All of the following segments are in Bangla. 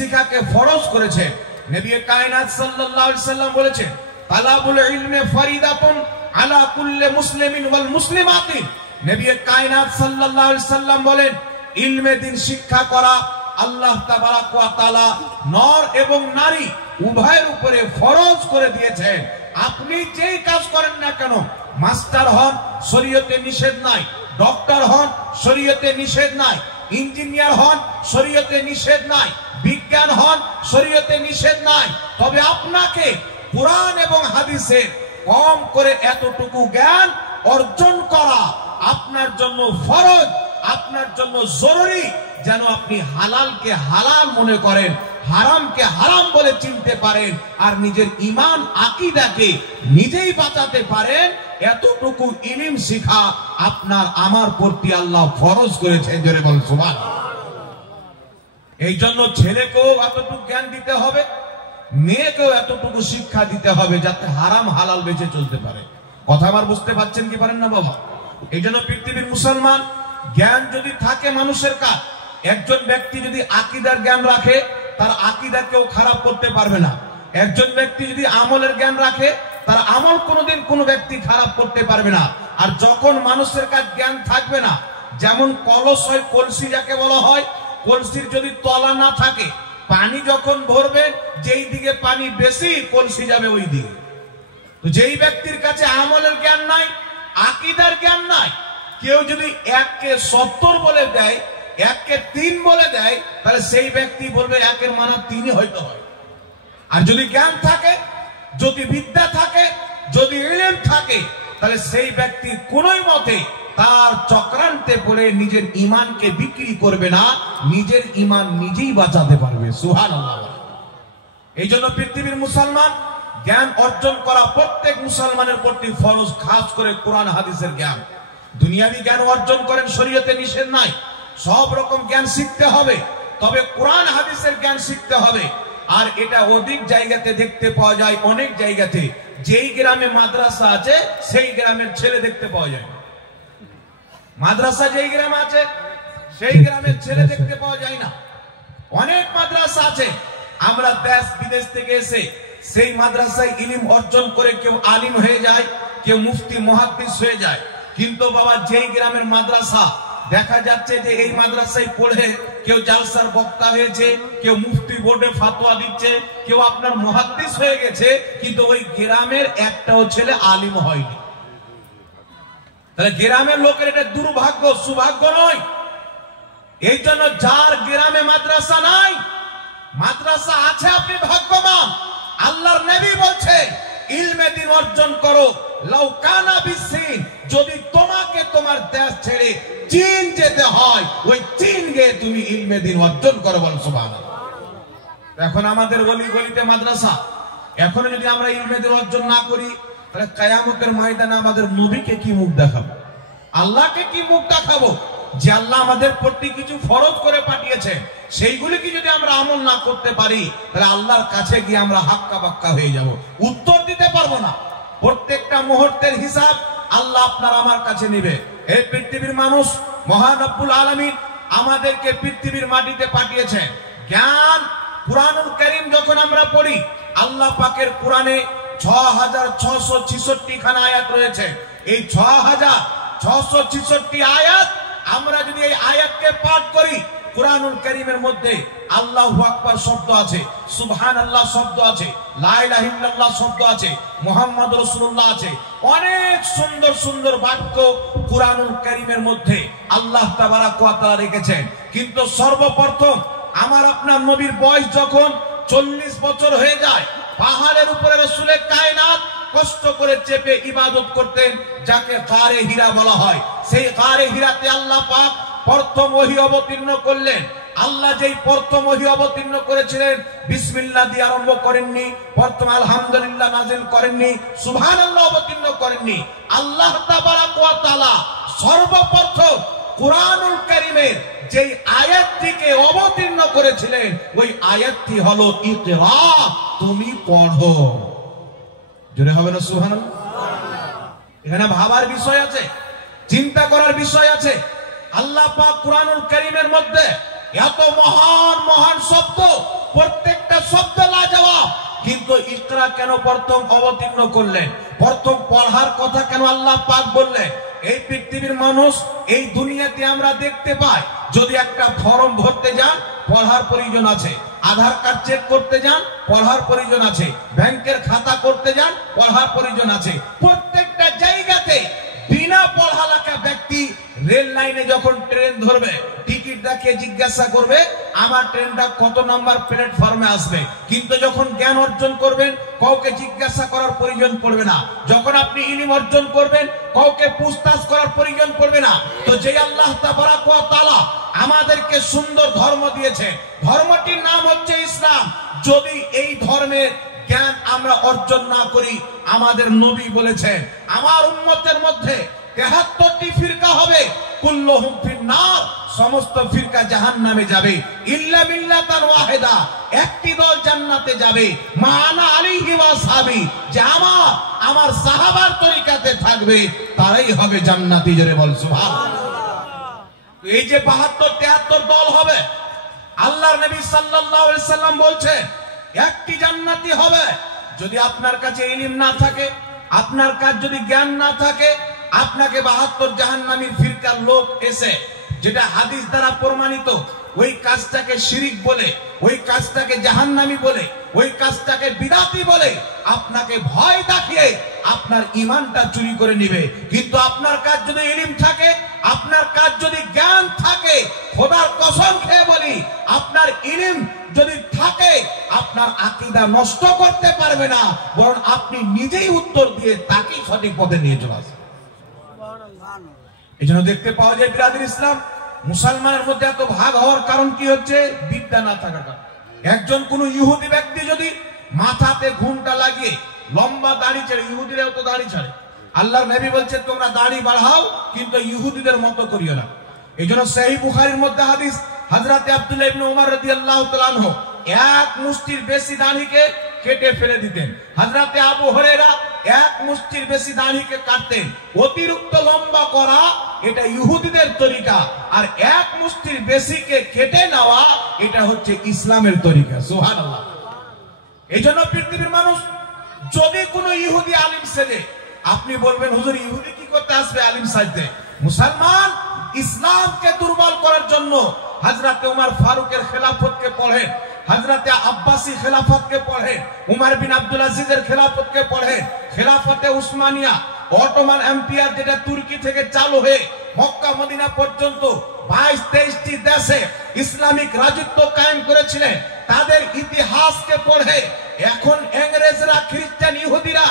শিক্ষাকে ফরজ করেছেন। নবী কায়নাত সাল্লাল্লাহু আলাইহি সাল্লাম বলেছেন, তালাবুল ইলমি ফরিদাতুন আলা কুল্লি মুসলিমিন ওয়াল মুসলিমাতিন। নবী কায়নাত সাল্লাল্লাহু আলাইহি সাল্লাম বলেন, ইলমে দিন শিক্ষা করা আল্লাহ তাবারাক ওয়া তাআলা নর এবং নারী উভয়ের উপরে ফরজ করে দিয়েছেন। আপনি যেই কাজ করেন না কেন, মাস্টার হন শরীয়তে নিষেধ নাই, ডক্টর হন শরীয়তে নিষেধ নাই, ইঞ্জিনিয়ার হন শরীয়তে নিষেধ নাই, বিজ্ঞান হন শরীয়তে নিষেধ নাই, তবে আপনাকে কুরআন এবং হাদিসের কম করে এতটুকু জ্ঞান অর্জন করা আপনার জন্য ফরজ, আপনার জন্য জরুরি, যেন আপনি হালালকে হালাল মনে করেন, হারামকে হারাম বলে চিনতে পারেন, আর নিজের ঈমান আকীদাকে নিজেই বাঁচাতে পারেন। এতটুকু ইলম শিখা আপনার আমার প্রতি আল্লাহ ফরজ করেছেন। জোরে বল সুবহানাল্লাহ। এই জন্য ছেলেকেও এতটুকু জ্ঞান দিতে হবে, মেয়েকেও এতটুকু শিক্ষা দিতে হবে, যাতে হারাম হালাল বেঁচে চলতে পারে। কথা আমার বুঝতে পারছেন কি পারেন না বাবা? এই জন্য পৃথিবীর মুসলমান, জ্ঞান যদি থাকে মানুষের কাজ, একজন ব্যক্তি যদি আকীদার জ্ঞান রাখে, তার আকীদাকেও খারাপ করতে পারবে না। একজন ব্যক্তি যদি আমলের জ্ঞান রাখে, তার আমল কোনোদিন কোনো ব্যক্তি খারাপ করতে পারবে না। আর যখন মানুষের কাছে জ্ঞান থাকবে না, যেমন কলস হয়, কলসি যাকে বলা হয়, কলসির যদি তলা না থাকে, পানি যখন ভরবেন যেই দিকে পানি বেশি, কলসি যাবে ওই দিকে। তো যেই ব্যক্তির কাছে আমলের জ্ঞান নাই, আকীদার জ্ঞান নাই, কেউ যদি 1-কে 70 বলে দেয়, 1-কে 3 বলে দেয়, তাহলে সেই ব্যক্তি বলবে 1-এর মানে 3 হয়তো হয়। আর যদি জ্ঞান থাকে, যদি বিদ্যা থাকে, যদি ইলম থাকে, তাহলে সেই ব্যক্তি কোনোই মতে তার চক্রান্তে পড়ে নিজের ঈমানকে বিক্রি করবে না, নিজের ঈমান নিজেই বাঁচাতে পারবে। সুবহানাল্লাহ। এই জন্য পৃথিবীর মুসলমান, জ্ঞান অর্জন করা প্রত্যেক মুসলমানের প্রতি ফরজ, খাস করে কোরআন হাদিসের জ্ঞান। দুনিয়াবি জ্ঞান অর্জন করেন, শরীয়তে নিষেধ নাই, সব রকম জ্ঞান শিখতে হবে, তবে কোরআন হাদিসের জ্ঞান শিখতে হবে। আর এটা অধিক জায়গাতে দেখতে পাওয়া যায়, অনেক জায়গাতে যেই গ্রামে মাদ্রাসা আছে সেই গ্রামের ছেলে দেখতে পাওয়া যায় না। মাদ্রাসা যেই গ্রামে আছে সেই গ্রামের ছেলে দেখতে পাওয়া যায় না। অনেক মাদ্রাসা আছে, আমরা দেশ বিদেশ থেকে এসে সেই মাদ্রাসায় ইলম অর্জন করে কেউ আলিম হয়ে যায়, কেউ মুফতি মুহাদ্দিস হয়ে যায়। কিন্তু বাবা, যেই গ্রামের মাদ্রাসা দেখা যাচ্ছে যে এই মাদ্রাসায় পড়ে কেউ জালসার বক্তা হয়েছে, কেউ মুফতি বোর্ডে ফতোয়া দিচ্ছে, কেউ আপনার মুহাদ্দিস হয়ে গেছে, কিন্তু ওই গ্রামের একটাও ছেলে আলিম হয়নি। তাহলে গ্রামের লোকের এটা দুর্ভাগ্য, সৌভাগ্য নয়। এই জন্য যার গ্রামে মাদ্রাসা নাই, মাদ্রাসা আছে আপনি ভাগ্যবান। আল্লাহর নবী বলছে, ইলমে দিন অর্জন করো, লাউ কানা বিসিন, যদি তোমাকে তোমার দেশ ছেড়ে চীন যেতে হয়, ওই চীন গিয়ে তুমি ইলমে দিন অর্জন করো। বল সুবহানাল্লাহ। এখন আমাদের গলি গলিতে মাদ্রাসা, এখন যদি আমরা ইলমে দিন অর্জন না করি, তাহলে কিয়ামতের ময়দানে আমাদের নবীকে কি মুখ দেখাবো, আল্লাহকে কি মুখ দেখাবো? যে আল্লাহ আমাদের প্রতি কিছু ফরজ করে পাঠিয়েছে, সেইগুলি কি যদি আমরা আমল না করতে পারি, তাহলে আল্লাহর কাছে গিয়ে আমরা হাক্কা বাক্কা হয়ে যাব, উত্তর দিতে পারবো না। প্রত্যেকটা মুহূর্তের হিসাব আল্লাহ আপনার আমার কাছে নেবে। এই পৃথিবীর মানুষ, মহান রব্বুল আলামিন আমাদেরকে পৃথিবীর মাটিতে পাঠিয়েছেন জ্ঞান। কুরআনুল কারীম যখন আমরা পড়ি, আল্লাহ পাকের কোরআনে 6666 খানা আয়াত রয়েছে। এই 6666 আয়াত, আমরা যদি এই আয়াতকে পাঠ করি, কুরআনুল কারীমের মধ্যে আল্লাহু আকবার শব্দ আছে, সুবহানাল্লাহ শব্দ আছে, লা ইলাহা ইল্লাল্লাহ শব্দ আছে, মুহাম্মাদুর রাসূলুল্লাহ আছে, অনেক সুন্দর সুন্দর বাক্য কুরআনুল কারীমের মধ্যে আল্লাহ তাবারাক ওয়া তাআলা রেখেছেন। কিন্তু সর্বপ্রথম আমার আপনার নবীর বয়স যখন 40 বছর হয়ে যায়, পাহাড়ের উপরে রাসূলে কায়নাত কষ্ট করে চেপে ইবাদত করতেন, যাকে গারে হীরা বলা হয়। সেই গারে হীরাতে আল্লাহ পাক প্রথম ওহী অবতীর্ণ করলেন। আল্লাহ যেই প্রথম ওহী অবতীর্ণ করেছিলেন, বিসমিল্লাহ দিয়ে আরম্ভ করেননি, প্রথম আলহামদুলিল্লাহ নাযিল করেননি, সুবহানাল্লাহ অবতীর্ণ করেননি। আল্লাহ তাবারাক ওয়া তাআলা সর্বপ্রথম কুরআনুল কারীমের যেই আয়াতটিকে অবতীর্ণ করেছিলেন, ওই আয়াতটি হলো ইকরা, তুমি পড়ো। জোরে হবে না সুবহানাল্লাহ? এখানে ভাবার বিষয় আছে, চিন্তা করার বিষয় আছে। আল্লাহ পাক কুরআনুল কারীমের মধ্যে এত মহান মহান শব্দ কেন প্রথম অবতীর্ণ করলেন, প্রথম পড়ার কথা কেন আল্লাহ পাক বললেন? এই পৃথিবীর মানুষ, এই দুনিয়াতে আমরা দেখতে পাই, যদি একটা ফর্ম ভরতে যান পড়ার প্রয়োজন আছে, আধার কার্ড চেক করতে যান পড়ার প্রয়োজন আছে, ব্যাংকের খাতা করতে যান পড়ার প্রয়োজন আছে। প্রত্যেকটা জায়গাতে বিনা পড়ালেখা ব্যক্তি রেল লাইনে যখন ট্রেন ধরবে, টিকিট দেখিয়ে জিজ্ঞাসা করবে আমার ট্রেনটা কত নাম্বার প্ল্যাটফর্মে আসবে। কিন্তু যখন জ্ঞান অর্জন করবেন কাউকে জিজ্ঞাসা করার প্রয়োজন পড়বে না। যখন আপনি ইলম অর্জন করবেন কাউকে পুছতাছ করার প্রয়োজন পড়বে না। তো যে আল্লাহ তাবারাক ওয়া তাআলা আমাদেরকে সুন্দর ধর্ম দিয়েছে, ধর্মটির নাম হচ্ছে ইসলাম। যদি এই ধর্মের জ্ঞান আমরা অর্জন না করি, আমাদের নবী বলেছেন আমার উম্মতের মধ্যে ৭৩টি ফিরকা হবে, কুল্লুহুম ফিন্নার, সমস্ত ফিরকা জাহান্নামে যাবে, ইল্লা মিল্লাতান ওয়াহিদা, একটি দল জান্নাতে যাবে, মা আনা আলাইহি ওয়া আসহাবি, যে আমার সাহাবার তরিকাতে থাকবে তারাই হবে জান্নাতি। জোরে বল সুবহানাল্লাহ। এই যে ৭২-৭৩ দল হবে, আল্লাহর নবী সাল্লাল্লাহু আলাইহি সাল্লাম বলছেন একটি জান্নাতি হবে। যদি আপনার কাছে ইলম না থাকে, আপনার কাছে যদি জ্ঞান না থাকে, আপনাকে ৭২ জাহান্নামীর ফিরকার লোক এসে যেটা হাদিস দ্বারা প্রমাণিত, ওই কাজটাকে শিরিক বলে, ওই কাজটাকে জাহান্নামী বলে, ওই কাজটাকে বিদাতি বলে আপনাকে ভয় দেখিয়ে আপনার ঈমানটা চুরি করে নেবে। কিন্তু আপনার কাজ যদি ইলম থাকে, আপনার কাজ যদি জ্ঞান থাকে, খোদার কসম খেয়ে বলি আপনার ইলম যদি থাকে, আপনার আকীদা নষ্ট করতে পারবে না, বরং আপনি নিজেই উত্তর দিয়ে তাকেই সঠিক পথে নিয়ে চলে আসবেন। এই জন্য দেখতে পাওয়া যায় বিরাদর ইসলাম, মুসলমানের মধ্যে এত ভাগ হওয়ার কারণ কি হচ্ছে? বিদ্যা না থাকার কারণ। একজন কোন ইহুদি ব্যক্তি যদি মাথাতে ঘুমটা লাগিয়ে লম্বা দাড়ি ছেড়ে, ইহুদিরাও তো দাড়ি ছাড়ে, আল্লাহর নবী বলছে তোমরা দাড়ি বাড়াও কিন্তু ইহুদিদের মতো করিও না। এই জন্য সহিহ বুখারীর মধ্যে হাদিস, হযরতে আব্দুল্লাহ ইবনে উমর রাদিয়াল্লাহু তাআলা আনহু এক মুষ্টির বেশি দাড়িকে কেটে ফেলে দিতেন। হযরতে আবু হুরায়রা এক মুষ্টির বেশি দাড়িকে কাটতেন। অতিরিক্ত লম্বা করা এটা ইহুদিদের তরিকা, আর এক মুষ্টির বেশিকে কেটে নেওয়া এটা হচ্ছে ইসলামের তরিকা। সুবহানাল্লাহ। এই জন্য পৃথিবীর মানুষ যদি কোনো ইহুদি আলিম সেজে, আপনি বলবেন হুজুর ইহুদি কি করতে আসবে আলিম সাজতে? মুসলমান ইসলামকে দুর্বল করার জন্য হযরতে উমর ফারুকের খেলাফতকে পড়েন, হযরতে আব্বাসী খেলাফতকে পড়েন, উমর বিন আব্দুল আজিজের খেলাফতকে পড়েন, খেলাফতে উসমানিয়া, অটোমান এম্পায়ার যেটা তুর্কি থেকে চালু হয়ে মক্কা মদিনা পর্যন্ত 22-23টি দেশে ইসলামিক রাজত্ব কায়েম করেছিলেন, তাদের ইতিহাসকে পড়ে এখন ইংরেজরা, খ্রিস্টান, ইহুদিরা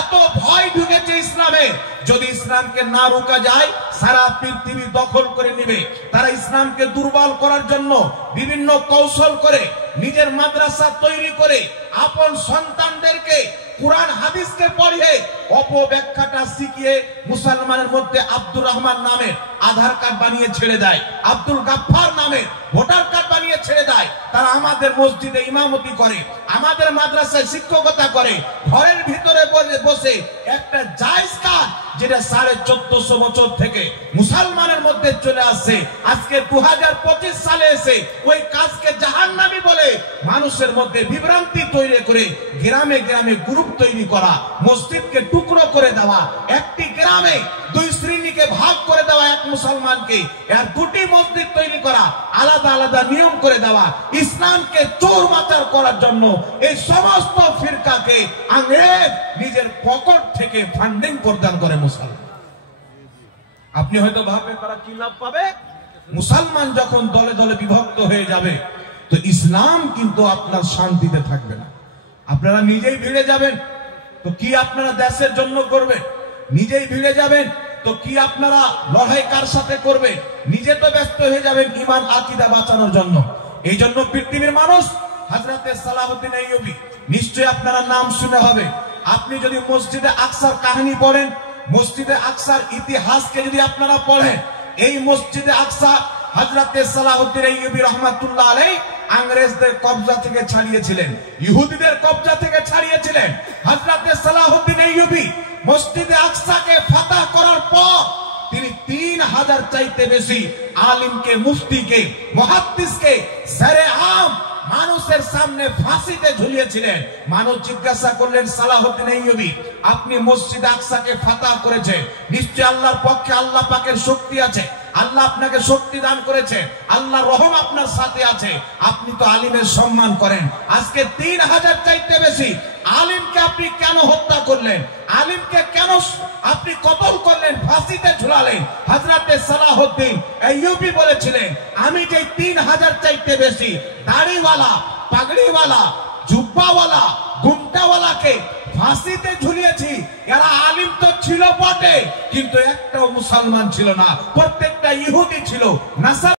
এত ভয় ঢুকেছে ইসলামে, যদি ইসলামকে না রোকা যায় সারা পৃথিবী দখল করে নেবে। তারা ইসলামকে দুর্বল করার জন্য বিভিন্ন কৌশল করে, নিজের মাদ্রাসা তৈরি করে, আপন সন্তানদেরকে কুরআন হাদিসকে পড়িয়ে অপব্যাখ্যাটা শিখিয়ে মুসলমানের মধ্যে আব্দুর রহমান নামে আধার কার্ড বানিয়ে ছেড়ে দেয়, আব্দুল গাফফার নামে ভোটার কার্ড বানিয়ে ছেড়ে দেয়। তারা আমাদের মসজিদে ইমামতি করে, আমাদের মাদ্রাসায় শিক্ষকতা করে, ঘরের ভিতরে বসে একটা জায়েজ কাজ যেটা 1450 বছর থেকে মুসলমানের মধ্যে চলে আসছে, আজকে 2025 সালে এসে ওই কাজকে জাহান্নামী বলে মানুষের মধ্যে বিভ্রান্তি তৈরি করে গ্রামে গ্রামে গ্রুপ তৈরি করা, মসজিদকে টুকরো করে দেওয়া, একটি গ্রামে 2 শ্রেণীকে ভাগ করে দেওয়া, এক মুসলমানকে আর 2টি মসজিদ তৈরি করা, আলাদা আলাদা নিয়ম করে দেওয়া, ইসলামকে চোরমাচার করার জন্য এই সমস্ত ফিরকাকে ইংরেজ নিজের পকেট থেকে ফান্ডিং প্রদান করে মুসলমান। আপনি হয়তো ভাববেন তারা কি লাভ পাবে? মুসলমান যখন দলে দলে বিভক্ত হয়ে যাবে তো ইসলাম কিন্তু আপনার শান্তিতে থাকবে না, আপনারা নিজেই ভিড়ে যাবেন। তো কি আপনারা দেশের জন্য করবেন? নিজেই ভিড়ে যাবেন। তো কি আপনারা লড়াই কার সাথে করবেন? নিজে তো ব্যস্ত হয়ে যাবেন ঈমান আকীদা বাঁচানোর জন্য। এই জন্য পৃথিবীর মানুষ হযরতে সালাহউদ্দিন আইয়ুবী নিশ্চয়ই আপনারা নাম শুনে হবে। আপনি যদি মসজিদে আকসার কাহিনী পড়েন, মসজিদে আকসার ইতিহাসকে যদি আপনারা পড়েন, এই মসজিদে আকসা হযরতে সালাহউদ্দিন আইয়ুবী রাহমাতুল্লাহ আলাইহি ইংরেজদের কবজা থেকে ছাড়িয়েছিলেন, ইহুদিদের কবজা থেকে ছাড়িয়েছিলেন। হযরতে সালাহউদ্দিন আইয়ুবী মসজিদে আকসাকে ফাতহ করার পর তিনি 3000 চাইতে বেশি আলিমকে, মুফতিকে, মুহাদ্দিসকে, সারে আম মানুষের সামনে ফাঁসিতে ঝুলিয়েছিলেন। মানুষ জিজ্ঞাসা করলেন, সালাহউদ্দিন আইয়ুবী, আপনি মসজিদ আকসাকে ফাতহ করেছেন, নিশ্চয় আল্লাহর পক্ষে আল্লাহ পাকের শক্তি আছে, আল্লাহ আপনাকে শক্তি দান করেছেন, আল্লাহর রহম আপনার সাথে আছে, আপনি তো আলিমের সম্মান করেন, আজকে 3000 চাইতে বেশি আলিমকে আপনি কেন হত্যা করলেন? আলিমকে কেন আপনি কতল করলেন, ফাঁসিতে ঝুলালেন? হযরতে সালাহউদ্দিন আইয়ুবী বলেছিলেন, আমি যে 3000 চাইতে বেশি দাড়িওয়ালা, পাগড়িওয়ালা, জুব্বাওয়ালা, গুমটাওয়ালাকে ফাঁসিতে ঝুলিয়েছি, এরা আলিম তো ছিল বটে, কিন্তু একটাও মুসলমান ছিল না, প্রত্যেকটা ইহুদি ছিল, নাসারা